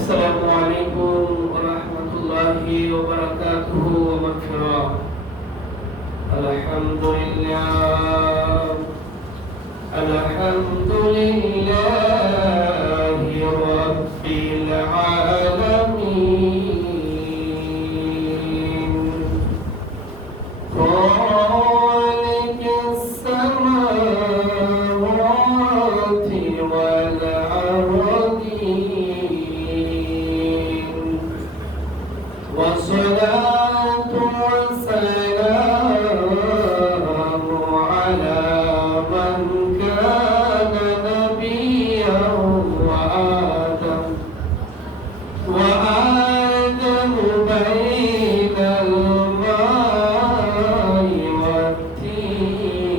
السلام عليكم ورحمة الله وبركاته ومغفرة. الحمد لله الحمد لله رب العالمين خالق السماوات والأرضين والصلاة والسلام على من كان نبيا وآدم بين الماء والتين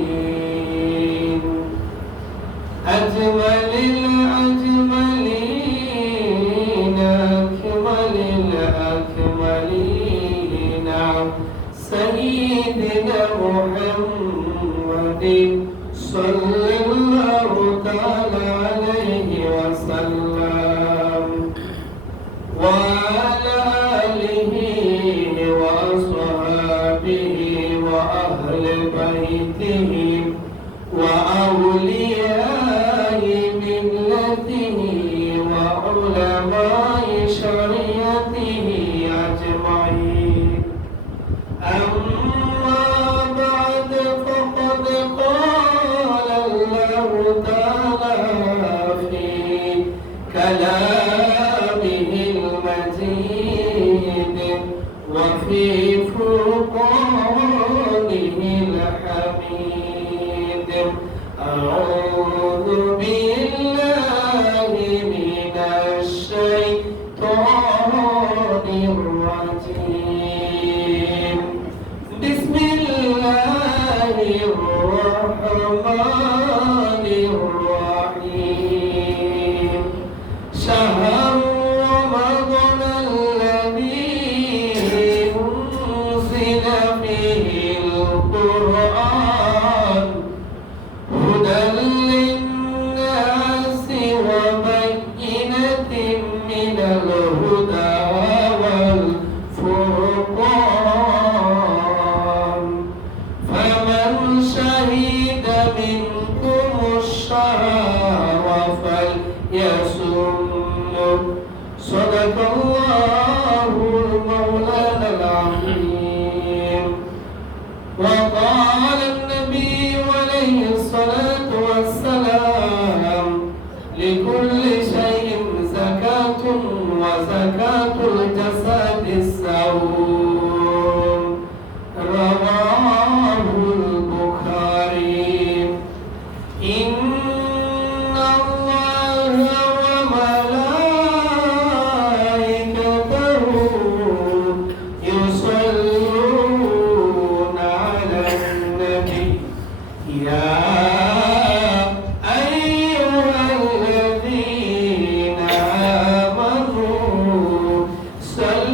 أجمل الأجملين أكمل الأكملين سيدنا محمد صلى الله تعالى عليه وسلم وعلى آله وأصحابه وأهل بيته وأولياء ملته وعلماء شريعته أجمعين. أما بعد فقد قال الله تعالى في كلامه المجيد وفي فرقانه الحميد. أعوذ بالله من الشيطان الرجيم. بسم الله الرحمن الرحيم. شهر رمضان الذي أنزل فيه القرآن هدى للناس وبينة من الهدى والفرقان فمن شهد منكم الشهر فليصمه. صدق الله المولانا العظيم. وقال النبي عليه الصلاة والسلام لكل شيء زكاة وزكاة الجسد الصوم. رواه البخاري. إن الله وملائكته يصلون على النبي يا أيها الذين آمنوا صلوا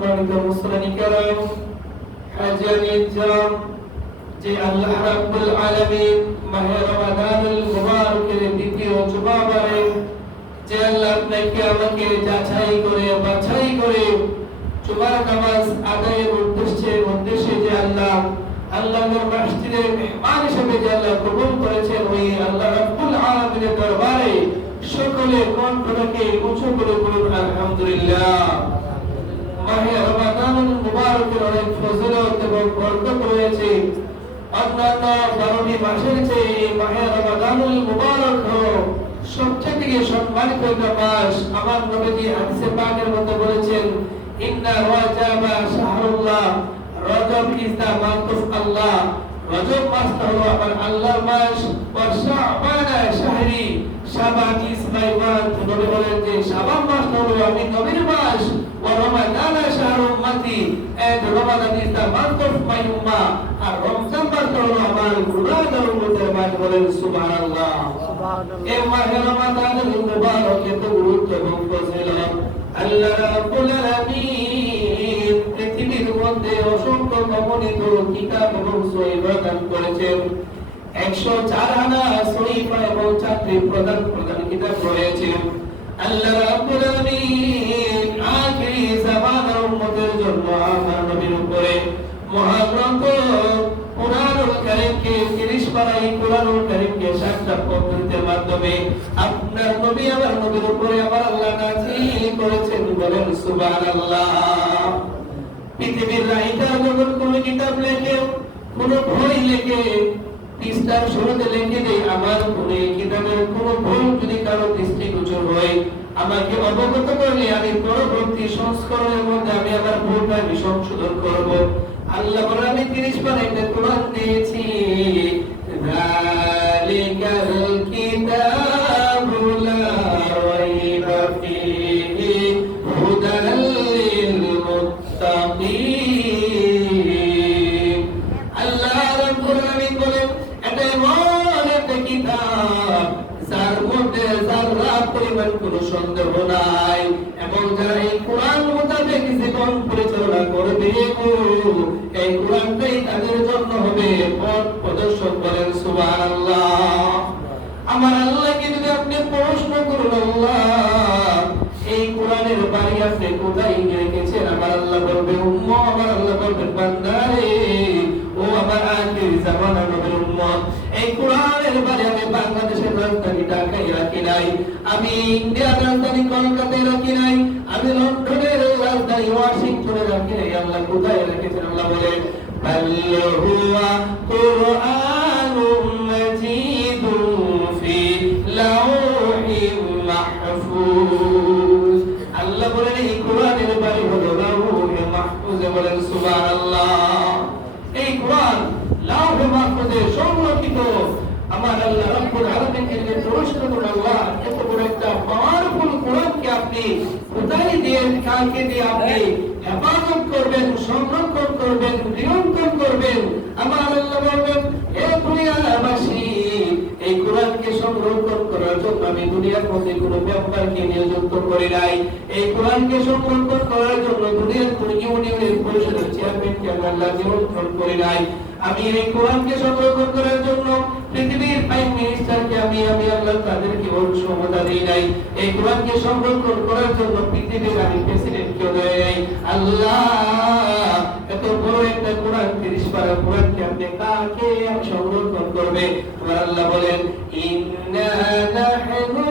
সম্মানিত মুসলিম کرام হাজিরিন کرام যে আল্লাহ রাব্বুল আলামিন মাহে রমাদানুল মুবারকের দ্বিতীয় জুমাবারে যে আল্লাহ আপনাকে আমাকে যাচাই করে বাছাই করে জুমার নামাজ আদায়ের উদ্দেশ্যে যে আল্লাহর মসজিদের মেহমান হিসেবে যে আল্লাহ কবুল করেছেন ওই আল্লাহ রাব্বুল আলামিনের দরবারে সকলে কণ্ঠটাকে উঁচু করে বলুন আলহামদুলিল্লাহ। মাহে রমাদানুল মুবারকের অনেক ফজিলত এবং বরকত রয়েছে। অন্যান্য 12টি মাসের চেয়ে এই মাহে রমাদানুল মুবারক সবচেয়ে সম্মানিত একটা মাস। আমার নবীজি হাদিসে পাকের মধ্যে বলেছেন, ইন্না রাজাবা শাহরুল্লাহ, রজব ইজ দা মান্থ অফ আল্লাহ। রজব মাসটা হলো আমার আল্লাহর মাস। ওয়া শাবান শাহরি, শাবান ইজ মাই মান্থ। নবী বলেন যে শাবান মাসটা হলো আমি নবীর মাস। ওয়া রমাদান শাহরু উম্মতি, and Ramadan is the month of my ummah. আর রমজান মাসটা হলো আমার গুনাহগার উম্মতের মাস। বলেন সুবহানাল্লাহ। এই মাহে রমাদানুল মুবারক এত গুরুত্ব এবং ফজিলত আল্লাহ রাব্বুল আলামিন পৃথিবীর মধ্যে অসংখ্য অগণিত কিতাব এবং সহিফা দান করেছেন। 104 আনা সহিফা এবং 4টি প্রধান কিতাব রয়েছে। আল্লাহ রাব্বুল আলামিন আখিরি জামানার উম্মতের জন্য আমার নবীর উপরে মহাগ্রন্থ কুরআনুল কারীমকে 30 পারায় কুরআনুল কারীমকে 7টা পদ্ধতির মাধ্যমে আপনার নবী আমার নবীর উপরে আমার আল্লাহ নাযিল করেছেন। বলেন সুবহানাল্লাহ। পৃথিবীর রাইটার যখন কোন কিতাব লেখে, কোন বই লেখে, পৃষ্ঠার শুরুতে লিখে দেয় আমার কোন কিতাবের কোন ভুল যদি কারো দৃষ্টিগোচর হয় আমাকে অবগত করলে আমি পরবর্তী সংস্করণের মধ্যে আমি আমার ভুলটা সংশোধন করব। আল্লাহ বলেন আমি 30 পারা একটা কোরআন দিয়েছি। যালিকাল কিতাবু লা রাইবা ফীহি হুদাল লিল মুত্তাকিন। আল্লাহ রাব্বুল আলামিন বলেন এটা এমন একটা কিতাব যার মধ্যে যারা পরিমাণ কোনো সন্দেহ নাই, এবং যারা এই কোরআন মোতাবেক জীবন পরিচালনা করবে এই কোরআনটাই তাদের জন্য হবে পথ প্রদর্শক। বলেন সুবহানাল্লাহ। আমার আল্লাহকে যদি আপনি প্রশ্ন করুন, আল্লাহ এই কোরআনের বাড়ি আপনি কোথায় রেখেছেন, আমার আল্লাহ বলবে উম্মত, আমার আল্লাহ বলবে বান্দারে ও আমার আখির জামানার নবীর উম্মত, এই কোরআনের বাড়ি আমি বাংলাদেশের রাজধানী ঢাকায় রাখি নাই, আমি ইন্ডিয়ার রাজধানী কলকাতায় রাখি নাই, আমি লন্ডনের রাজধানী ওয়াশিংটনে রাখি নাই। আল্লাহ কোথায় রেখেছেন? আল্লাহ বলেন বাল হুয়া কুরআনুম মাজিদুন ফি লাওহিম মাহফুজ। আল্লাহ বলেন এই কোরআনের বাড়ি হলো লাওহে মাহফুজে। বলেন সুবহানাল্লাহ। এই কোরআন লাওহে মাহফুজে সংরক্ষিত। আমার আল্লাহ রাব্বুল আলামিনের যে প্রশ্ন করুন, আল্লাহ এত বড় একটা পাওয়ারফুল কোরআনকে আপনি কোথায় দিয়ে কালকে দিয়ে আপনি হেফাজত করবেন, সংরক্ষণ করবেন, নিয়ন্ত্রণ করবেন? আমার আল্লাহ বলবেন হে দুনিয়াবাসী, এই কোরআনকে সংরক্ষণ করার জন্য আমি দুনিয়ার মধ্যে কোনো ব্যাপারকে নিযুক্ত করি নাই। এই কোরআনকে সংরক্ষণ করার জন্য দুনিয়ার কোনো ইউনিয়নের পরিষদের চেয়ারম্যানকে আমি আল্লাহ নিয়ন্ত্রণ করি নাই। আমি এই কোরআনকে সংরক্ষণ করার জন্য পৃথিবীর প্রাইম মিনিস্টারকে আমি আল্লাহ তাদেরকে ক্ষমতা দেই নাই। এই কোরআনকে সংরক্ষণ করার জন্য পৃথিবীর আমি প্রেসিডেন্টকে দেই নাই। আল্লাহ এত বড় একটা কোরআন 30 পারা কোরআনকে আপনি কাকে সংরক্ষণ করবে? আমার আল্লাহ বলেন ইন্না নাহনু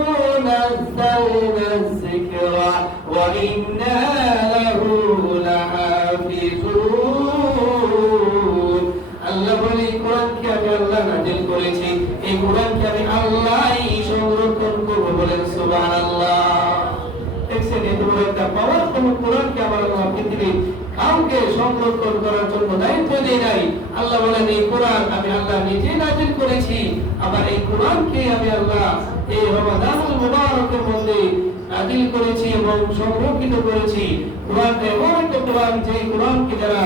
নাযালনা যিকরা ওয়া ইন্না লাহু লাহাফিজুন। আল্লাহ বলে এই কোরআনকে আমি আল্লাহ নাযিল করেছি, এই কোরআনকে আমি আল্লাহই সংরক্ষণ করব। বলেন সুবহানাল্লাহ। দেখছেন এত বড় একটা পাওয়ারফুল কোরআনকে আমার আল্লাহ পৃথিবীর কাউকে সংরক্ষণ করার জন্য দায়িত্ব দেয় নাই। আল্লাহ বলেন এই কোরআন আমি আল্লাহ নিজে নাযিল করেছি। আবার এই কোরআনকে আমি আল্লাহ এই রমাদানুল মুবারকের মধ্যে নাযিল করেছি এবং সংরক্ষিত করেছি। কোরআন এমন একটা কোরআন যে কোরআনকে যারা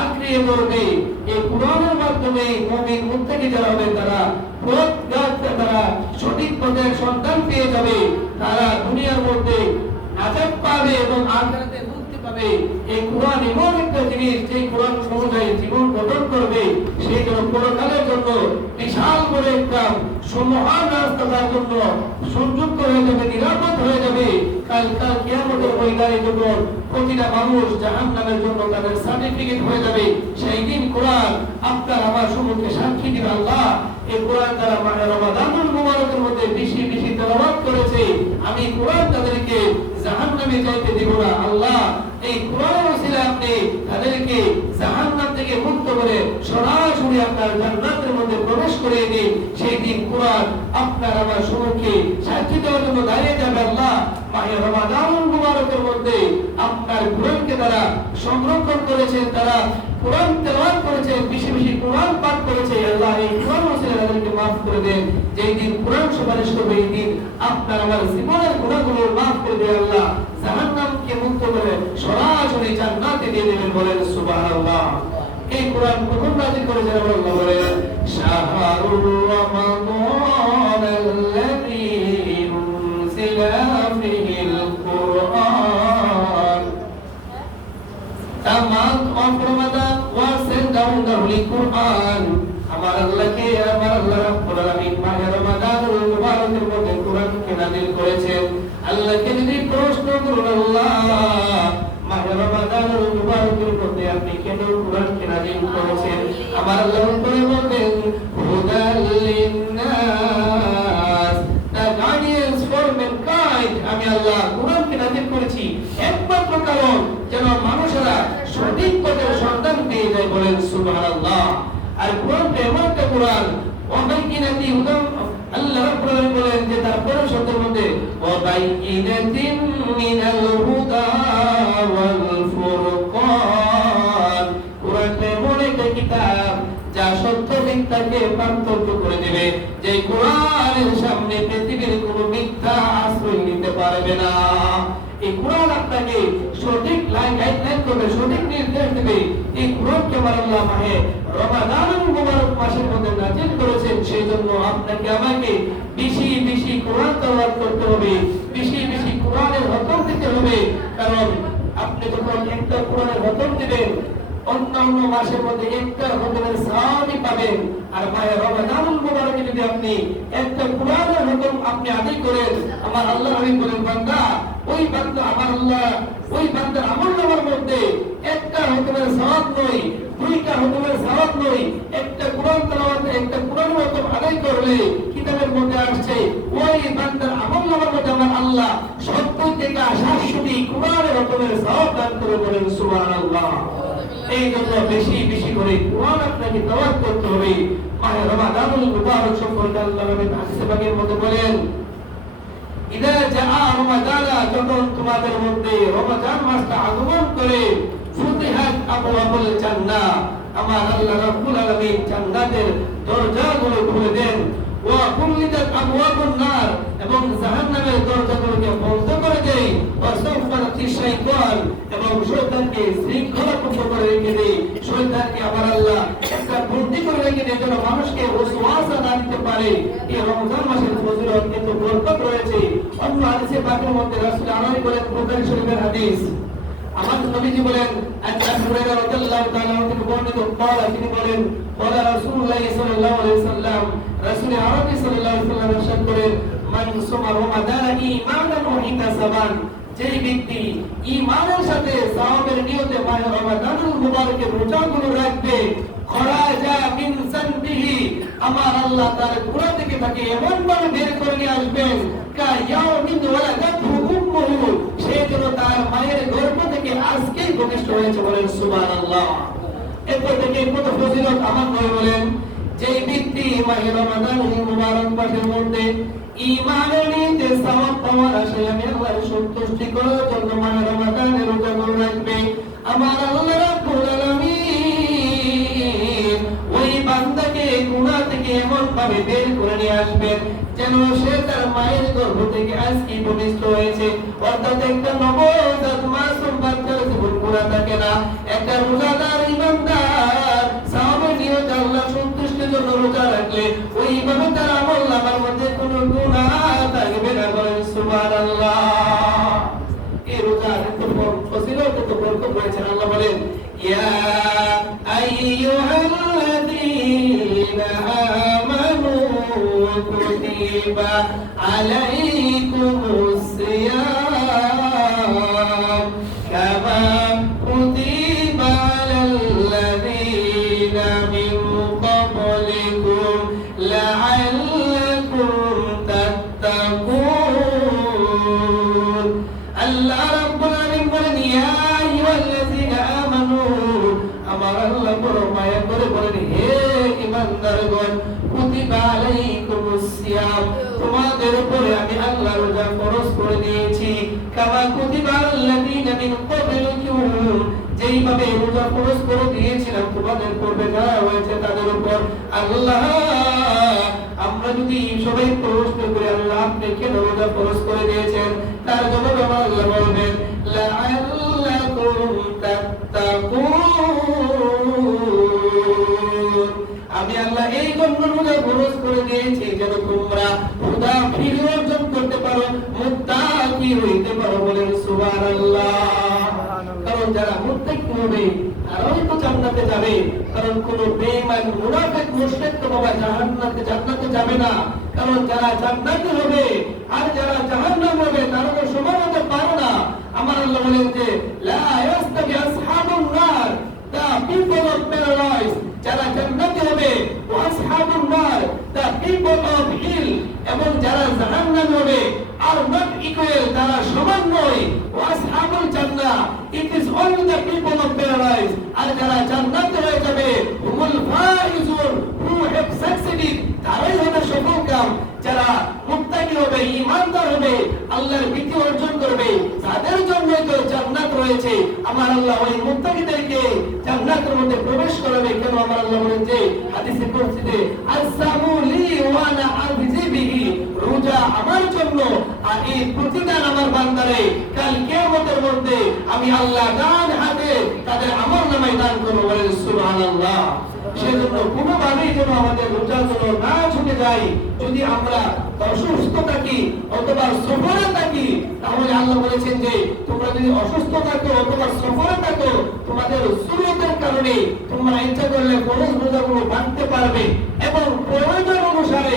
আঁকড়িয়ে ধরবে, এই কোরআনের মাধ্যমে মুমিন মুত্তাকি যারা হবে তারা তারা সঠিক পথের সন্ধান পেয়ে যাবে, তারা দুনিয়ার মধ্যে নাজাত পাবে এবং আখিরাতে মুক্তি পাবে। রাখবে। এই কোরআন এমন একটা জিনিস যে কোরআন অনুযায়ী জীবন গঠন করবে, সেই জন্য পরকালের জন্য বিশাল বড় একটা সুমহান রাস্তা তার জন্য সংযুক্ত হয়ে যাবে, নিরাপদ হয়ে যাবে। কাল কিয়ামতের ময়দানে যখন প্রতিটা মানুষ জাহান্নামের জন্য তাদের সার্টিফিকেট হয়ে যাবে, সেই দিন কোরআন আপনার আমার সম্মুখে সাক্ষী দিবে আল্লাহ এই কোরআন তারা মাহে রমাদানুল মুবারকের মধ্যে বেশি বেশি তেলাওয়াত করেছে, আমি কোরআন তাদেরকে জাহান্নামে যাইতে দেব না। আল্লাহ এই কোরআনের ওসিলা আপনি তাদেরকে জাহান্নাম থেকে মুক্ত করে সরাসরি আপনার জান্নাতের মধ্যে প্রবেশ করিয়ে দিন। সেই দিন কোরআন আপনার আমার সম্মুখে সাক্ষী দেওয়ার জন্য দাঁড়িয়ে যাবে। আল্লাহ মাহে রমাদানুল মুবারকের মধ্যে আপনার কোরআনকে তারা সংরক্ষণ করেছেন, তারা কোরআন তেলাওয়াত করেছেন, বেশি বেশি কোরআন পাঠ করেছে। আল্লাহ এই কোরআন ওসিলা তাদেরকে maaf করে দেন। যেই দিন কোরআন সুপারিশ করবে এই দিন আপনার আমার জীবনের গুনাহগুলো maaf করে দেন। আল্লাহ জাহান্নামকে মুক্ত করে সরাসরি জান্নাতে দিয়ে দেবেন। বলেন সুবহানাল্লাহ। এই কোরআন কখন নাযিল করেছেন আল্লাহ বলেন, শাহরুর রমাদানাল্লাযী উনজিলা ফীহিল কুরআন, the month of Ramadan was sent down the Holy Quran. আমার আল্লাহকে আমার আল্লাহ রাব্বুল আলামিন মাহে রমাদানুল মুবারকের মধ্যে কোরআনকে নাযিল করেছেন। আল্লাহকে যদি প্রশ্ন করুন, আল্লাহ মাহে রমাদানুল মুবারকের মধ্যে আপনি কেন কোরআনকে নাযিল করেছেন? আমার আল্লাহ উত্তরে বলেন, হুদাল লিন্নাস, the guidance for mankind। আমি আল্লাহ কোরআনকে নাযিল করেছি একমাত্র কারণ যেন মানুষেরা সঠিক পথের সন্ধান পেয়ে যায়। বলেন সুবহানাল্লাহ। আর কোরআন এমন একটা কোরআন ওয়াবাইয়িনাতি হুদাম, আল্লাহ রাব্বুল আলামিন বলেন যে তার পরের শব্দের মধ্যে ওয়াবাইয়িনাতিন মিনাল হুদা ওয়াল ফুরকান। কোরআন এমন একটা কিতাব যা সত্য মিথ্যাকে পার্থক্য করে দেবে, যে কোরআনের সামনে পৃথিবীর কোনো মিথ্যা আশ্রয় নিতে পারবে না। এই কোরআন আপনাকে সঠিক গাইডলাইন করবে, সঠিক নির্দেশ দেবে। এই কোরআনকে আল্লাহ মাহে রমাদানুল মুবারক মাসের মধ্যে নাযিল করেছেন, সেই জন্য আপনাকে আমাকে বেশি বেশি কোরআন তেলাওয়াত করতে হবে, বেশি বেশি কোরআনের খতম দিতে হবে। কারণ আপনি যখন একটা কোরআনের খতম দিবেন, অন্যান্য মাসের মধ্যে একটা খতমের সওয়াবই পাবেন। আর মাহে রমাদানুল মুবারকে যদি আপনি একটা কোরআনের খতম আপনি আদায় করেন, আমার আল্লাহ নবী বলেন, বান্দা ওই বান্দা আমার আল্লাহ ওই বান্দার আমলনামার মধ্যে একটা খতমের সওয়াব নয়, দুইটা খতমের সওয়াব নয়, একটা কোরআন তেলাওয়াত একটা কোরআন খতম আদায় করলে কিতাবের মধ্যে আসছে ওই বান্দার আমলনামার মধ্যে আমার আল্লাহ 70 থেকে 60টি কোরআনের খতমের সওয়াব দান করে। বলেন সুবহানাল্লাহ। এই জন্য বেশি বেশি করে কোরআন আপনাকে তেলাওয়াত করতে হবে। মাহে রমাদানুল মুবারক সম্পর্কে আল্লাহ নবী হাদিসে পাকের মধ্যে বলেন, ইদা জাআ রমাদান, যখন তোমাদের মধ্যে রমাদান মাসটা আগমন করে, ফুতিহাত আবওয়াবুল জান্নাহ, আমার আল্লাহ রাব্বুল আলামিন জান্নাতের দরজাগুলো খুলে দেন। ওয়া কুল্লিদাত আবওয়াবুন নার, এবং জাহান্নামের দরজাগুলোকে বন্ধ করে দেয়। ওয়া সাফারাতিশ শাইতান, এবং শয়তানকে শৃঙ্খলাবদ্ধ করে রেখে দেয়। শয়তানকে আমার আল্লাহ একটা বন্দী করে রেখে দেয়, যেন মানুষকে ওয়াসওয়াসা না দিতে পারে। এই রমজান মাসের ফজিলত কিন্তু বরকত রয়েছে। অন্য হাদিসে পাকের মধ্যে রাসূল আলাইহি বলেন, বুখারী শরীফের হাদিস, আমার নবীজি বলেন, আবু হুরায়রা রাদিয়াল্লাহু তাআলা থেকে বর্ণিত, তিনি বলেন, ক্বালা রাসূলুল্লাহ সাল্লাল্লাহু আলাইহি ওয়াসাল্লাম, রাসূল আরবি সাল্লাল্লাহু আলাইহি ওয়াসাল্লাম ইরশাদ করেন, মান সুমা রমাদান ঈমানান ওয়া ইহতিসাবান, যেই ব্যক্তি ঈমানের সাথে সওয়াবের নিয়তে মাহে রমাদানুল মুবারকের রোজাগুলো রাখবে, খরাজা মিন সানবিহি, আমার আল্লাহ তার গুনাহ থেকে তাকে এমন ভাবে বের করে নিয়ে আসবেন, কা ইয়াউমিন ওয়ালাদাতহু উম্মুহু, সে যেন তার মায়ের গর্ভ থেকে আজকেই ভূমিষ্ঠ হয়েছে। বলেন সুবহানাল্লাহ। এরপর থেকে কত ফজিলত আমার নবী বলেন, যেই ব্যক্তি মাহে রমাদানুল মুবারক মাসের মধ্যে ঈমানের নিয়তে সওয়াব পাওয়ার আশায় আমি আল্লাহর সন্তুষ্টি করার জন্য মাহে রমাদানের রোজাগুলো রাখবে, আমার আল্লাহ রাব্বুল আলামিন ওই বান্দাকে গুনাহ থেকে এমন ভাবে বের করে নিয়ে আসবেন যেন সে তার মায়ের গর্ভ থেকে আজকে ভূমিষ্ঠ হয়েছে। অর্থাৎ একটা নবজাত মাসুম বাচ্চার জীবন গুনাহ থাকে না। একটা রোজাদার ইমানদার সওয়াবের নিয়তে আল্লাহ সন্তুষ্টির জন্য রোজা রাখলে ওইভাবে তার আমলনামার মধ্যে কোনো গুনাহ থাকবে না। বলেন সুবহানাল্লাহ। এই রোজার এত বড় ফজিলত, এত বড় ইয়া আইয়ুহাল্লাযীনা আমানু কুতিবা আলাইকুমুস সিয়াম কামা কুতিবা আলাল্লাযীনা মিন ক্বাবলিকুম লাআল্লাকুম তাত্তাকুন। আল্লাহ রাব্বুল আলামিন বলেন, ইয়া আইয়ুহাল্লাযীনা আমানু, আমার আল্লাহ বড় মায়া করে বলেন, হে ঈমানদারগণ, কুতিবা আলাইকুমুস সিয়াম, তোমাদের উপরে আমি আল্লাহ রোজা ফরজ করে দিয়েছি, কামা কুতিবা আলাল্লাযীনা মিন ক্বাবলিকুম, যেইভাবে রোজা ফরজ করে দিয়েছিলাম তোমাদের পূর্বে যারা হয়েছে তাদের উপর। আল্লাহ, আমরা যদি সবাই প্রশ্ন করি আল্লাহ আপনি কেন রোজা ফরজ করে দিয়েছেন, তার জবাবে আমার আল্লাহ বলবেন, লাআল্লাকুম তাত্তাকুন, আমি আল্লাহ এই জন্য রোজা ফরজ করে দিয়েছি যেন তোমরা খোদা ফিরে অর্জন করতে পারো, মুত্তাকি হইতে পারো। বলেন সুবহানাল্লাহ। কারণ যারা মুত্তাকি হবে তারাই তো জান্নাতে যাবে, কারণ কোন বেঈমান মুনাফিক মুশরিক তো বাবা জান্নাতে যাবে না। কারণ যারা জান্নাতে হবে আর যারা জাহান্নামে হবে তারা তো সমান হতে পারে না। আমার আল্লাহ বলেন যে লা ইয়াস্তাবি আসহাবুন নার, the people of paradise, যারা জান্নাতে হবে, ওয়া আসহাবুন নার, the people of hell, এবং যারা জাহান্নামে হবে are not equal, তারা সমান নয়। ওয়া আসহাবুল জান্নাহ, it is only the people of paradise, আর যারা জান্নাতে হয়ে যাবে, হুমুল ফাইজুন, who have succeeded, তারাই হবে সফলকাম। যারা মুত্তাকি হবে, ঈমানদার হবে, আল্লাহর ভীতি অর্জন করবে, তাদের জন্যই তো জান্নাত রয়েছে। আমার আল্লাহ ওই মুত্তাকিদেরকে জান্নাতের মধ্যে প্রবেশ করাবে। কেন? আমার আল্লাহ বলেন যে হাদিসে কুরসিতে, আসসামু লি ওয়া আনা আযি বিহি, রোজা আমার জন্য আর এই প্রতিদান আমার বান্দারে কাল কিয়ামতের মধ্যে আমি আল্লাহ ডান হাতে তাদের আমলনামায় দান করব। বলেন সুবহানাল্লাহ। সেজন্য কোনোভাবেই যেন আমাদের রোজাগুলো না ছুটে যায়। যদি আমরা অসুস্থ থাকি অথবা সফরে থাকি, তাহলে আল্লাহ বলেছেন যে তোমরা যদি অসুস্থ থাকো অথবা সফরে থাকো, তোমাদের সুন্নতের কারণে তোমরা ইচ্ছা করলে ফরজ রোজাগুলো ভাঙতে পারবে, এবং প্রয়োজন অনুসারে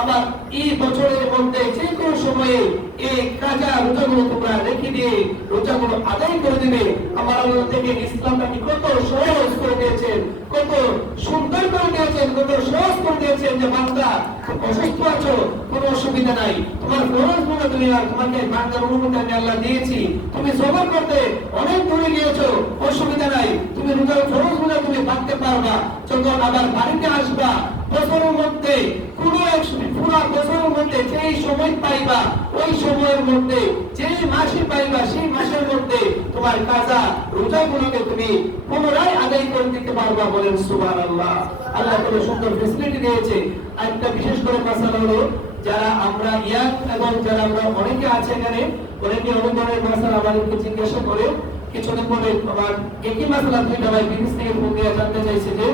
আবার এই বছরের মধ্যে যে কোনো সময়ে এই কাজা রোজাগুলো তোমরা রেখে দিয়ে রোজাগুলো আদায় করে দিবে। আমার আল্লাহ থেকে ইসলামটাকে কত সহজ করে দিয়েছেন, কত সুন্দর করে দিয়েছেন, কত সহজ করে দিয়েছেন যে বান্দা অসুস্থ আছো, কোনো অসুবিধা নাই, তোমার ফরজ গুলো তুমি আর তোমাকে বান্দার অনুমতি আমি আল্লাহ দিয়েছি, তুমি সবর করতে অনেক দূরে গিয়েছো, অসুবিধা নাই, তুমি রোজার ফরজ গুলো তুমি ভাঙতে পারবা। যখন আবার বাড়িতে আসবা, বছরের মধ্যে পুরো বছরের মধ্যে যেই সময় পাইবা, ওই সময়ের মধ্যে যেই মাসে পাইবা, সেই মাসের মধ্যে তোমার কাজা রোজাগুলোকে তুমি পুনরায় আদায় করে দিতে পারবা। বলেন সুবহানাল্লাহ। আল্লাহ কত সুন্দর ফ্যাসিলিটি দিয়েছে। একটা বিশেষ করে মাসালা হলো, যারা আমরা ইয়াং এবং যারা আমরা অনেকে আছে এখানে, অনেকে অনেক ধরনের মাসালা আমাদেরকে জিজ্ঞাসা করে। কিছুদিন পরে আমার একই মাসালা দুইটা ভাই বিদেশ থেকে ফোন দিয়ে জানতে চাইছে যে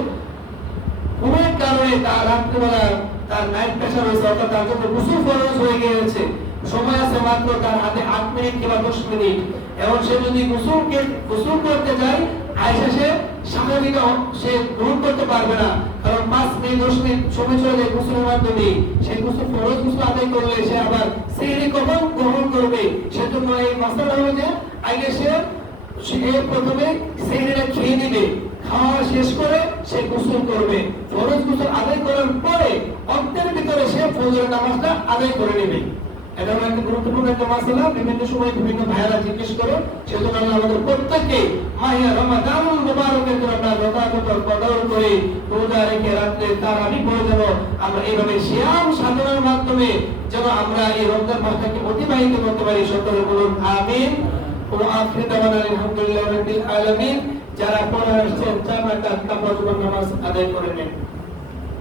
কোন কারণে তার রাত্রিবেলা তার নাইট প্রেশার হয়েছে, অর্থাৎ তার জন্য গোসল ফরজ হয়ে গিয়েছে, সময় আছে মাত্র তার হাতে 8 মিনিট কিংবা 10 মিনিট, এবং সে যদি গোসল করতে যায় আয়সা সে স্বাভাবিক সে গ্রহণ করতে পারবে না, কারণ 5 মিনিট 10 মিনিট সময় চলে যায় গোসলের মাধ্যমে। সেই গোসল ফরজ গোসল আদায় করলে সে আবার সেহরি কখন গ্রহণ করবে। সেজন্য এই মাসালা হলো যে আগে সে প্রথমে সেহরিটা খেয়ে নিবে, খাওয়া শেষ করে সে গোসল করবে, ফরজ গোসল আদায় করার পরে অন্তের ভিতরে সে ফজরের নামাজটা আদায় করে নেবে। এটা একটা গুরুত্বপূর্ণ একটা মাসালা। বিভিন্ন সময় বিভিন্ন ভাইয়েরা জিজ্ঞেস করে, সেজন্য আল্লাহ আমাদের প্রত্যেককে মাহিয়া রমাদানুল মুবারকের জন্য আমরা যথাযথ কদর করে রোজা রেখে রাত্রে তারাবি পড়ে যেন আমরা এইভাবে সিয়াম সাধনার মাধ্যমে যেন আমরা এই রমজান মাসটাকে অতিবাহিত করতে পারি। সকলে বলুন আমিন। ও আখির দাওয়ানা আলহামদুলিল্লাহি রাব্বিল আলামিন। যারা পড়ে আসছেন 4 রাকাত নামাজ আদায় করে নেন।